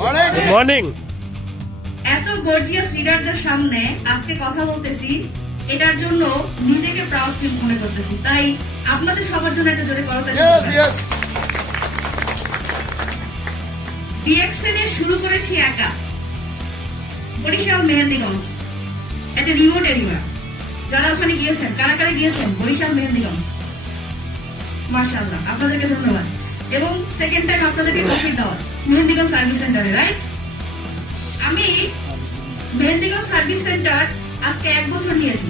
Morning. Good morning. এত gorgeous লিডারদের সামনে আজকে কথা বলতেছি, এটার জন্য নিজেকে প্রাউড ফিল মনে করতেছি। তাই আপনাদের সবার জন্য একটা জোরে করতালি। ডিএক্সএন এ শুরু করেছি একা, বরিশাল মেহেন্দিগঞ্জ, একটা রিমোট এরিয়া। যারা ওখানে গিয়েছেন, কারা কারা গিয়েছেন বরিশাল মেহেন্দিগঞ্জ, মাশাআল্লাহ, আপনাদেরকে ধন্যবাদ। এবং সেকেন্ড টাইম আপনাদেরকে কফি দেওয়া মেহেন্দিগঞ্জ সার্ভিস সেন্টারে, রাইট? আমি মেহেন্দিগঞ্জ সার্ভিস সেন্টার আজকে 1 বছর নিয়েছি।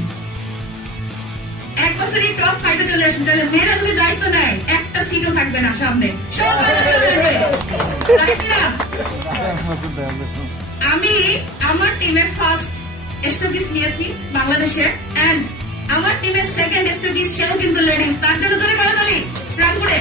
1 বছরই টপ 5 চলে আসছে। তাহলে মেয়েরা যদি দায়িত্ব নেয়, একটা সিটও থাকবে না সামনে, সব চলে আসবে। আমি আমার টিমের ফার্স্ট স্টকিস নিয়েছি বাংলাদেশে, এন্ড আমার টিমের সেকেন্ড স্টকিস সেও কিন্তু লেডিস। তার জন্য ধরে করতালি রামপুরে।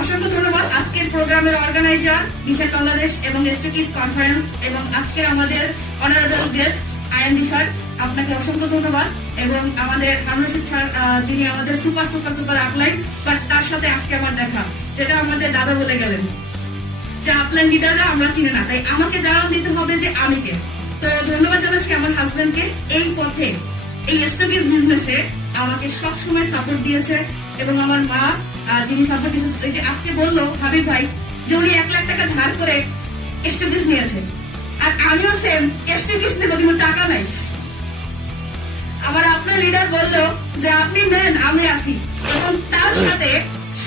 অসংখ্য ধন্যবাদ আজকের প্রোগ্রামের অর্গানাইজার বিশাল বাংলাদেশ এবং স্টকিস কনফারেন্স, এবং আজকের আমাদের অনারেবল গেস্ট আইএনডি স্যার, আপনাকে অসংখ্য ধন্যবাদ। এবং আমাদের হারুন রশিদ স্যার, যিনি আমাদের super super super upline, but তার সাথে আজকে আমার দেখা, যেটা আমাদের দাদা বলে গেলেন যে আপলাইন লিডাররা আমরা চিনি না, তাই আমাকে জানান দিতে হবে যে আমি কে। তো ধন্যবাদ জানাচ্ছি আমার হাজবেন্ডকে। এই পথে, এই স্টকিস বিজনেসে আমাকে সব সময় সাপোর্ট দিয়েছে। এবং আমার মা, যিনি সাপোর্ট দিয়েছে, এই যে আজকে বললো হাবিব ভাই যে উনি 1 লাখ টাকা ধার করে স্টকিস নিয়েছে, আর আমিও সেম স্টকিস নেবো, কিন্তু টাকা নাই। আমার আপনার লিডার বললো যে আপনি নেন, আমি আসি। এবং তার সাথে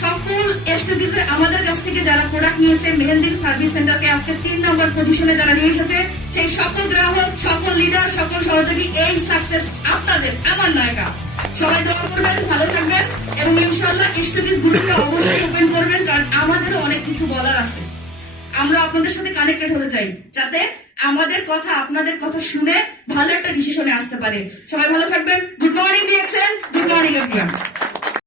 সকল স্টকিসে আমাদের কাছ থেকে যারা প্রোডাক্ট নিয়েছে, মেহেন্দি সার্ভিস সেন্টারকে আজকে 3 নম্বর পজিশনে যারা নিয়ে এসেছে, সেই সকল গ্রাহক, সকল লিডার, সকল সহযোগী, এই সাকসেস আপনাদের, আমার নয়। সবাই দোয়া করবেন, ভালো থাকবেন, এবং ইনশাআল্লাহ স্টকিস গ্রুপটা অবশ্যই ওপেন করবেন, কারণ আমাদেরও অনেক কিছু বলার আছে। আমরা আপনাদের সাথে কানেক্টেড হতে চাই, যাতে আমাদের কথা, আপনাদের কথা শুনে ভালো একটা ডিসিশনে আসতে পারে। সবাই ভালো থাকবেন। Good morning DXN, good morning everyone.